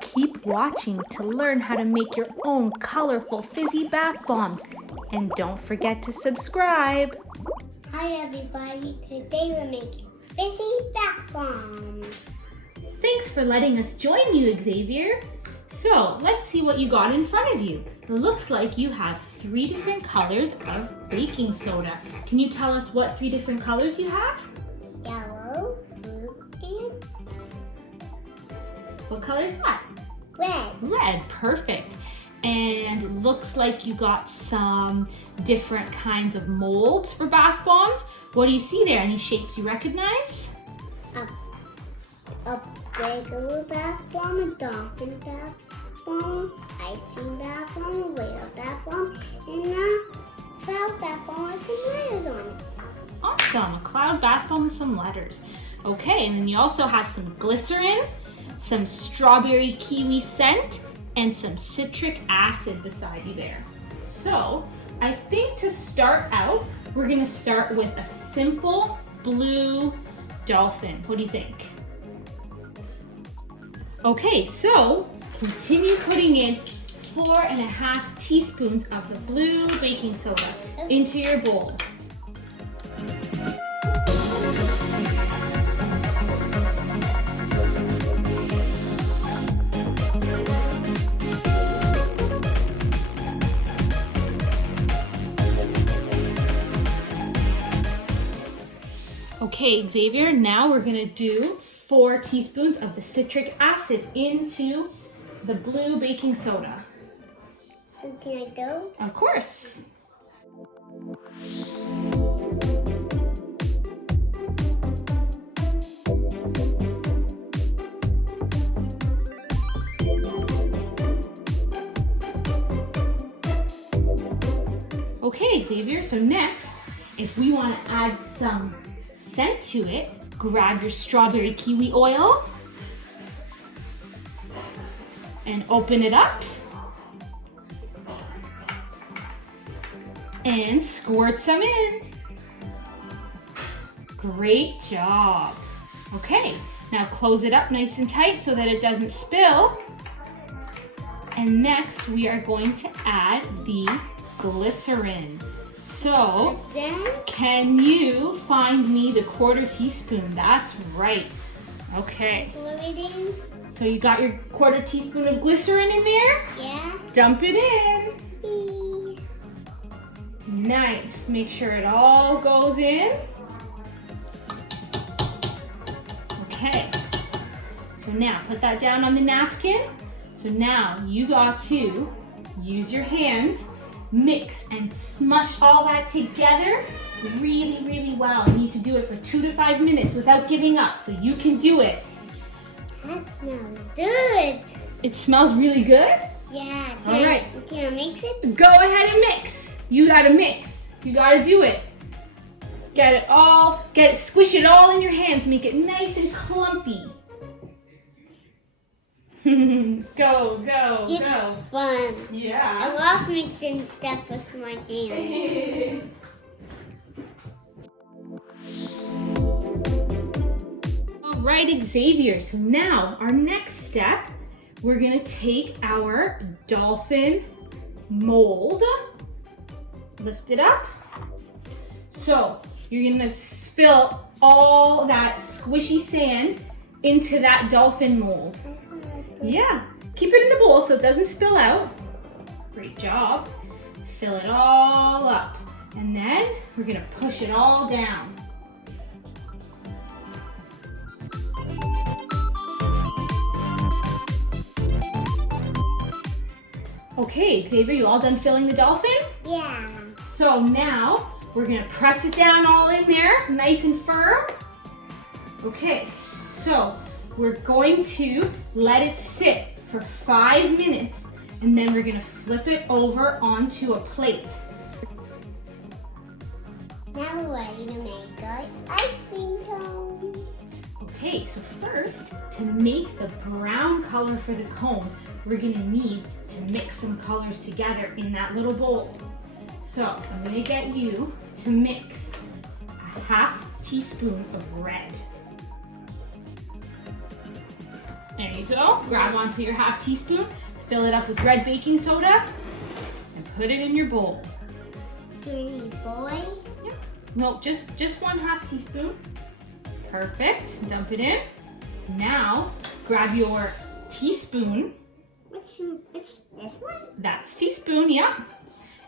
Keep watching to learn how to make your own colorful fizzy bath bombs. And don't forget to subscribe. Hi everybody, today we're making fizzy bath bombs. Thanks for letting us join you, Xavier. So let's see what you got in front of you. It looks like you have 3 different colors of baking soda. Can you tell us what 3 different colors you have? Yellow, blue, and what color is what? red. Red, perfect. And looks like you got some different kinds of molds for bath bombs. What do you see there? Any shapes you recognize? A regular bath bomb, a dolphin bath bomb, ice cream bath bomb, a whale bath bomb, and a cloud bath bomb with some letters on it. Awesome, a cloud bath bomb with some letters. Okay, and then you also have some glycerin, some strawberry kiwi scent, and some citric acid beside you there. So I think to start out, we're gonna start with a simple blue dolphin. What do you think? Okay, so continue putting in 4.5 teaspoons of the blue baking soda into your bowl. Okay, Xavier, now we're gonna do 4 teaspoons of the citric acid into the blue baking soda. So can I go? Of course. Okay, Xavier, so next, if we want to add some scent to it, grab your strawberry kiwi oil and open it up and squirt some in. Great job. Okay, now close it up nice and tight so that it doesn't spill. And next we are going to add the glycerin. So, can you find me the 1/4 teaspoon? That's right. Okay. So you got your 1/4 teaspoon of glycerin in there? Yeah. Dump it in. Nice. Make sure it all goes in. Okay. So now put that down on the napkin. So now you got to use your hands, mix and smush all that together really, really well. You need to do it for 2 to 5 minutes without giving up, so you can do it. That smells good. It smells really good? Yeah. All right. Can I mix it? Go ahead and mix. You gotta mix. You gotta do it. Squish it all in your hands. Make it nice and clumpy. Go. It's fun. Yeah. I love mixing stuff with my hands. All right, Xavier. So now our next step, we're gonna take our dolphin mold, lift it up. So you're gonna spill all that squishy sand into that dolphin mold. Yeah, keep it in the bowl so it doesn't spill out. Great job. Fill it all up. And then we're gonna push it all down. Okay, Xavier, you all done filling the dolphin? Yeah. So now we're gonna press it down all in there, nice and firm. Okay, so we're going to let it sit for 5 minutes and then we're gonna flip it over onto a plate. Now we're ready to make our ice cream cone. Okay, so first, to make the brown color for the cone, we're gonna need to mix some colors together in that little bowl. So I'm gonna get you to mix a 1/2 teaspoon of red. There you go. Grab onto your half teaspoon, fill it up with red baking soda, and put it in your bowl. Do you need boy? Yep. No, just 1/2 teaspoon. Perfect. Dump it in. Now, grab your teaspoon. Which, this one? That's teaspoon, yep.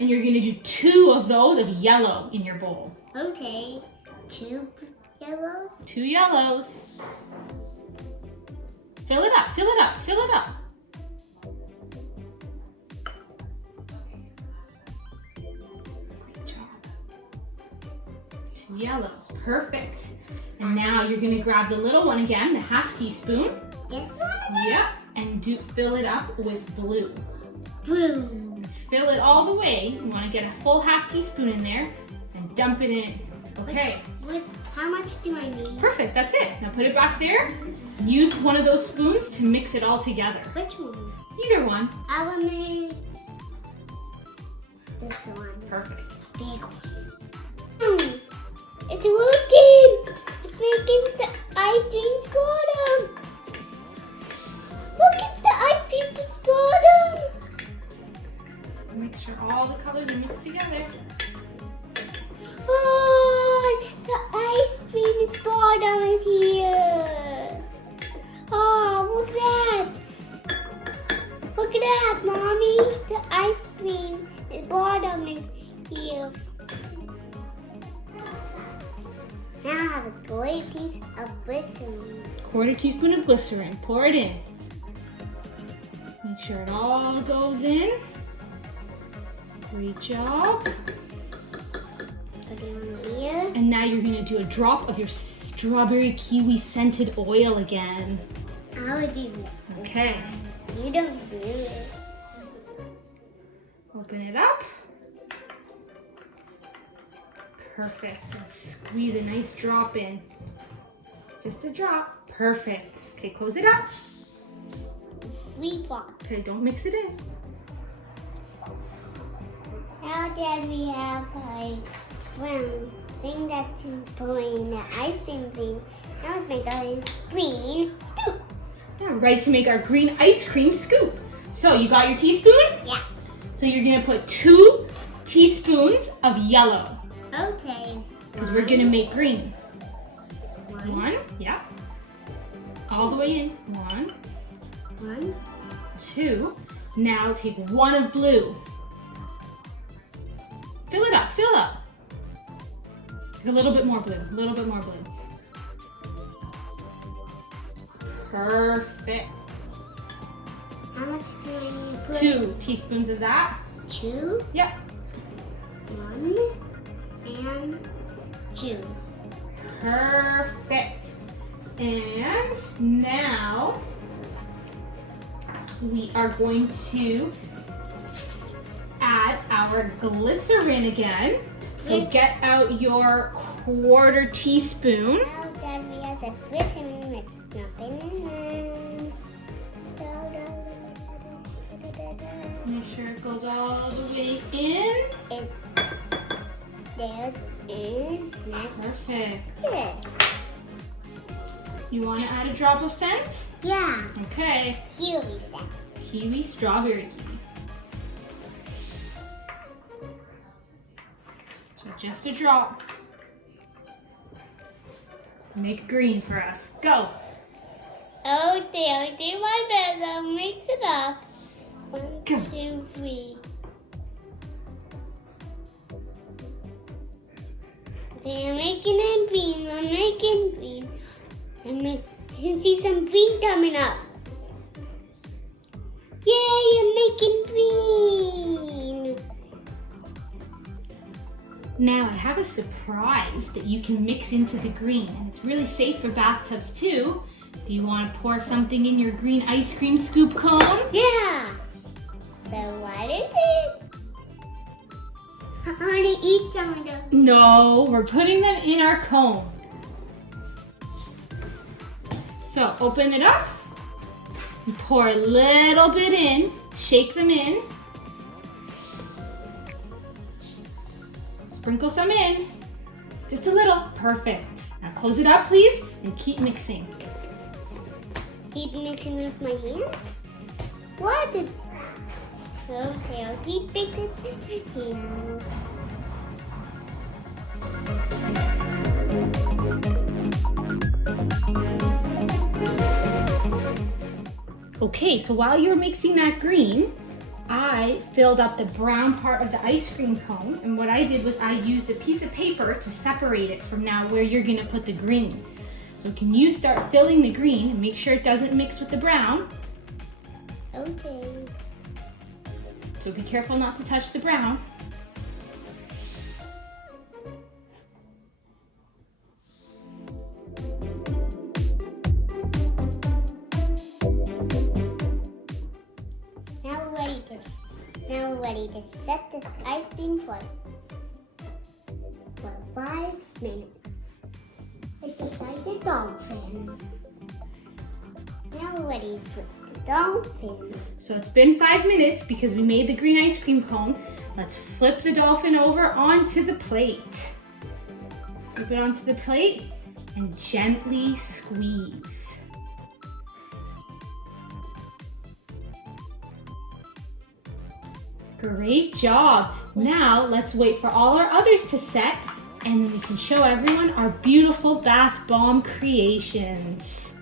And you're gonna do 2 of those of yellow in your bowl. Okay. 2 yellows? 2 yellows. Fill it up, fill it up, fill it up. Great job. 2 yellows, perfect. And now you're gonna grab the little one again, the half teaspoon. This one? Yep. And fill it up with blue. Blue. And fill it all the way. You wanna get a full half teaspoon in there and dump it in. Okay. How much do I need? Perfect, that's it. Now put it back there. Use one of those spoons to mix it all together. Which one? Either one. I will make this one. Perfect. Big one. It's working! It's making the ice cream bottom! Look, it's the ice cream bottom! Make sure all the colors are mixed together. Oh, the ice cream bottom is here! Oh, look at that! Look at that, Mommy! The ice cream bottom is here. Now I have a toy piece of glycerin. 1/4 teaspoon of glycerin. Pour it in. Make sure it all goes in. Great job. Put it on here. And now you're gonna do a drop of your strawberry kiwi scented oil again. I will do it. Okay. You don't do it. Open it up. Perfect. And squeeze a nice drop in. Just a drop. Perfect. Okay, close it up. Sweet box. Okay, don't mix it in. Now that we have a brown thing that's pouring the ice cream thing, now let's make a green scoop. Yeah, ready to make our green ice cream scoop. So you got your teaspoon? Yeah. So you're gonna put 2 teaspoons of yellow Okay. because we're gonna make green. One. 1, yeah. All the way in. 1, One. 2. Now take 1 of blue. Fill it up, fill up. Take a little bit more blue, a little bit more blue. Perfect. How much do I need? Blue? 2 teaspoons of that. 2. Yep. 1 and 2. Perfect. And now we are going to add our glycerin again. So get out your 1/4 teaspoon. Now that we have the glycerin mixed up in. Make sure it goes all the way in. There's in next. Perfect. This. You want to add a drop of scent? Yeah. Okay. Kiwi scent. Kiwi, strawberry kiwi. So just a drop. Make green for us. Go. Okay, do my best. I'll mix it up. 1, Go. 2, 3. Okay, I'm making it green. I'm making green. You can see some green coming up. Yay, I'm making green. Now I have a surprise that you can mix into the green, and it's really safe for bathtubs too. Do you want to pour something in your green ice cream scoop cone? Yeah. So what is it? I want to eat some of them. No, we're putting them in our cone. So open it up, and pour a little bit in, shake them in. Sprinkle some in, just a little, perfect. Now close it up please, and keep mixing. keep mixing with my hands? What? Okay, I'll keep mixing with my hands. Okay, so while you're mixing that green, I filled up the brown part of the ice cream cone, and what I did was I used a piece of paper to separate it from now where you're gonna put the green. So can you start filling the green and make sure it doesn't mix with the brown? Okay. So be careful not to touch the brown. Now we're ready to set this ice cream for 5 minutes. It's beside the dolphin. Now we're ready for the dolphin. So it's been 5 minutes because we made the green ice cream cone. Let's flip the dolphin over onto the plate. Flip it onto the plate and gently squeeze. Great job. Now let's wait for all our others to set and then we can show everyone our beautiful bath bomb creations.